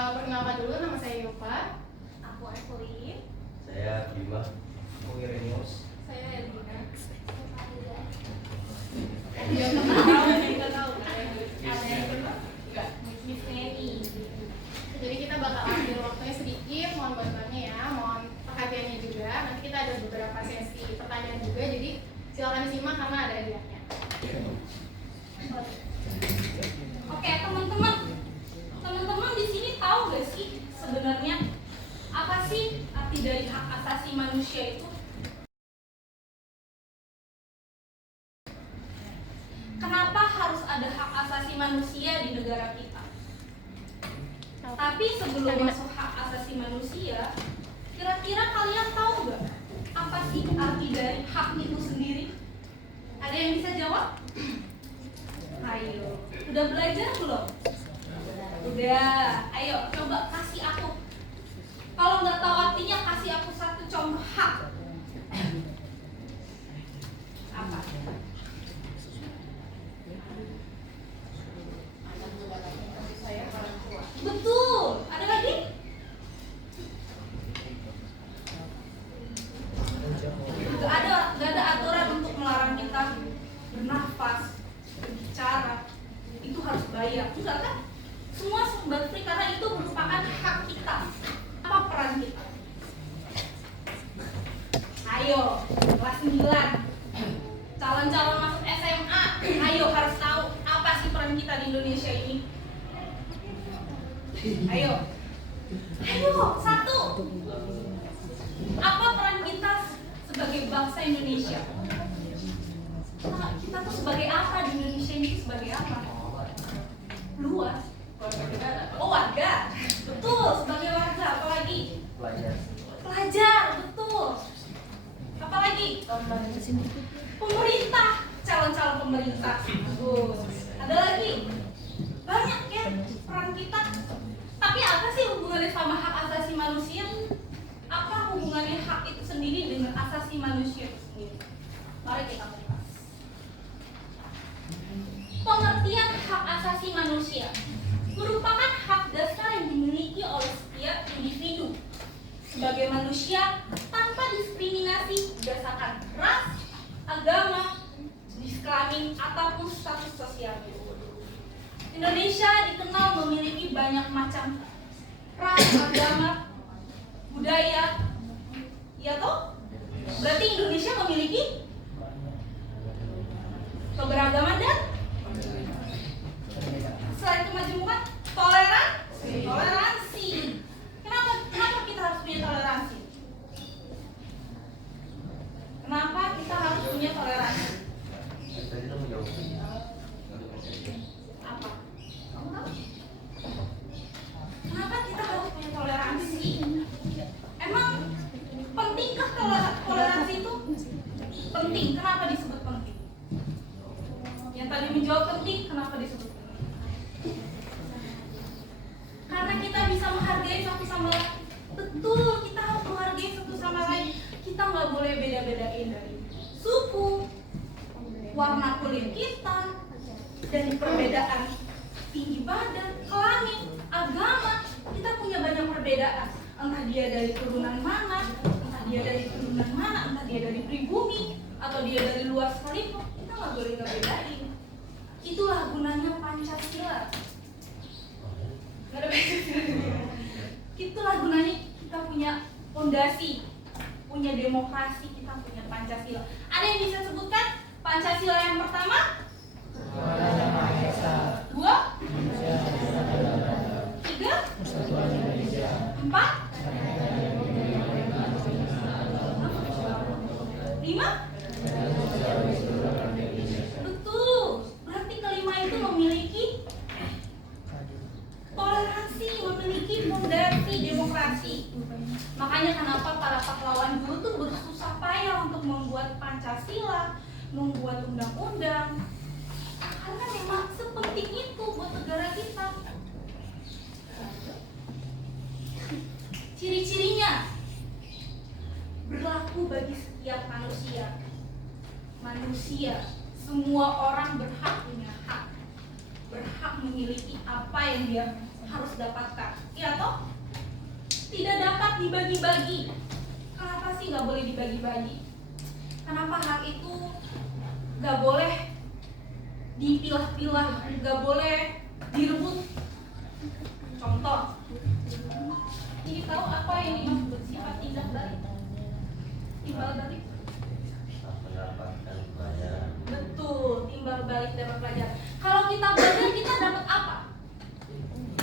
Perkenalkan dulu, nama saya Yopa. Aku Evelyn. Saya Bima. Aku Irenius. Saya Elvina. Dia tahu, Nggak tahu. Ada yang kedua? Enggak. Miss Neni. Jadi kita bakal ambil waktunya sedikit, mohon bantuannya ya, mohon perhatiannya juga. Nanti kita ada beberapa sesi pertanyaan juga, jadi silakan disimak karena ada hadiahnya. Oke, teman-teman di sini tahu gak sih sebenarnya apa sih arti dari hak asasi manusia itu? Kenapa harus ada hak asasi manusia di negara kita? Tapi sebelum masuk hak asasi manusia, kira-kira kalian tahu gak apa sih arti dari hak itu sendiri? Ada yang bisa jawab? Ayo, udah belajar belum? Udah, ayo coba kasih aku. Kalau nggak tahu artinya kasih aku satu contoh hak. Apa? Betul. Ada lagi? Gak ada aturan untuk melarang kita bernafas, berbicara. Itu harus bayar, enggak kan? Semua serba free karena itu merupakan hak kita. Apa peran kita? Ayo, kelas 9 calon-calon masuk SMA, ayo harus tahu apa sih peran kita di Indonesia ini. Ayo, satu. Apa peran kita sebagai bangsa Indonesia? Kita tuh sebagai apa di Indonesia ini? Sebagai apa? Luas. Oh, warga. Betul, sebagai warga. Apalagi? Pelajar, betul. Apalagi? Pemerintah, calon-calon pemerintah. Bagus. Ada lagi? Banyak ya peran kita. Tapi apa sih hubungannya sama hak asasi manusia? Apa hubungannya hak itu sendiri dengan asasi manusia itu sendiri? Mari kita bahas. Pengertian hak asasi manusia merupakan hak dasar yang dimiliki oleh setiap individu sebagai manusia tanpa diskriminasi berdasarkan ras, agama, jenis kelamin, ataupun status sosial. Indonesia dikenal memiliki banyak macam ras, agama, budaya. Ya toh? Berarti Indonesia memiliki keberagaman dan selain kemajemukan, toleransi. Kenapa kita harus punya toleransi? Kenapa kita harus punya toleransi? Apa? Kamu tahu? Kenapa kita harus punya toleransi? Emang pentingkah toleransi itu? Penting. Kenapa disebut penting? Yang tadi menjawab penting, kenapa disebut penting? Karena kita bisa menghargai satu sama lain. Betul, kita harus menghargai satu sama lain. Kita nggak boleh beda-bedain dari suku, warna kulit kita, dan perbedaan tinggi badan, kelamin, agama. Kita punya banyak perbedaan. Entah dia dari turunan mana, entah dia dari pribumi, atau dia dari luar sekalipun. Kita nggak boleh ngebedain. Itulah gunanya Pancasila. Gak ada Pancasila. Itulah gunanya kita punya fondasi, punya demokrasi, kita punya Pancasila. Ada yang bisa sebutkan Pancasila yang pertama? Dua? Tiga? Empat? Lima? Betul. Berarti kelima itu memiliki toleransi, memiliki fondasi demokrasi. Makanya kenapa para pahlawan dulu tuh bersusah payah untuk membuat Pancasila, membuat undang-undang. Karena memang sepenting itu buat negara kita. Ciri-cirinya berlaku bagi setiap manusia. Semua orang berhak punya hak, berhak memiliki apa yang dia harus dapatkan, ya toh? Tidak dapat dibagi-bagi. Kenapa sih nggak boleh dibagi-bagi? Kenapa hak itu nggak boleh dipilah-pilah, nggak boleh direbut? Contoh, ini tahu apa yang dimaksud sifat tindak balik? Timbal balik. Mendapatkan pelajaran. Betul, timbal balik dapat pelajaran. Kalau kita belajar kita dapat apa?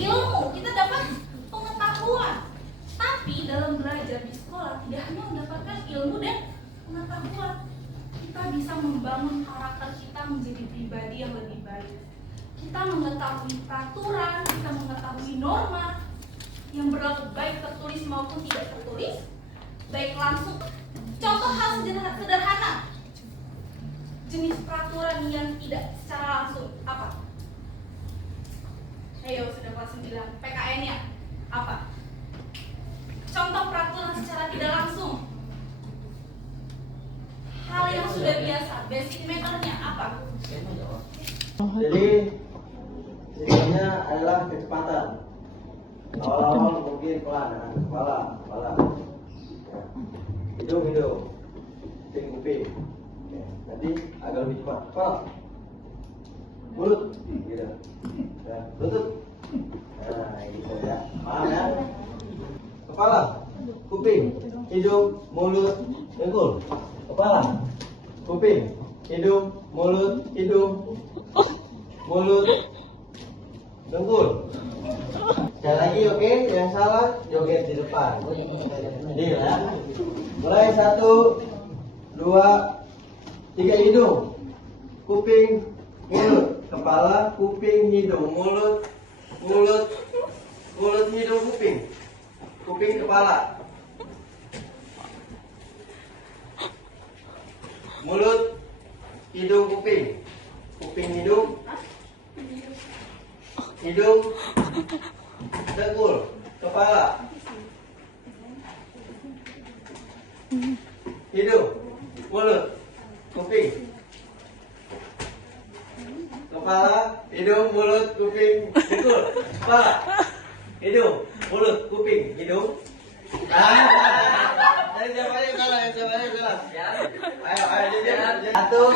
Ilmu, kita dapat pengetahuan. Tapi dalam belajar di sekolah tidak hanya mendapatkan ilmu dan pengetahuan, kita bisa membangun karakter kita menjadi pribadi yang lebih baik. Kita mengetahui peraturan, kita mengetahui norma yang berlaku baik tertulis maupun tidak tertulis, baik langsung. Contoh hal sederhana, jenis peraturan yang tidak secara langsung apa? Ayo, sudah kelas 9, PKN ya? Apa? Contoh peraturan secara tidak langsung. Hal yang sudah biasa, basic manner-nya apa? Jadi sistemnya adalah kecepatan. Awal-awal mungkin pelan, kepala. Ya. Hidung, kuping. Ya. Nanti agak lebih cepat. Kepala, mulut, gitu. Ya. Lutut. Nah, gitu ya. Paham ya? Kepala, kuping, hidung, mulut, dengkul. Kepala, kuping, hidung, mulut, mulut, dengkul. Sekali lagi, oke? Yang salah joget di depan. Deal ya. Mulai 1, 2, 3. Hidung, kuping, mulut. Kepala, kuping, hidung, mulut, hidung, kuping, kepala, mulut, hidung, kuping, hidung, dengkul, kepala, hidung, mulut, kuping, kepala, hidung, mulut, kuping, dengkul, kepala, hidung, mulut, kuping, hidung. Jadi jawabannya salah ya. Ayo jadi. 1,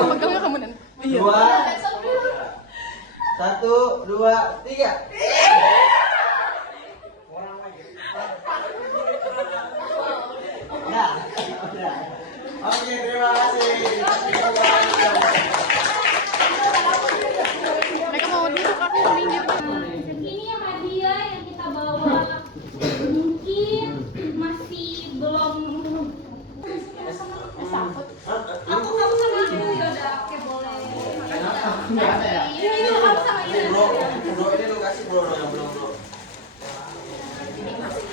2, 3. Ya. Oke, terima kasih. Mereka mau duduk, aku minggir. Ini hadiah yang kita bawa. Mungkin masih belum. Aku kamu sama aku ya udah, oke boleh. Ini kamu sama ini. Bro, ini lu kasih bro yang belum bro. Terima kasih.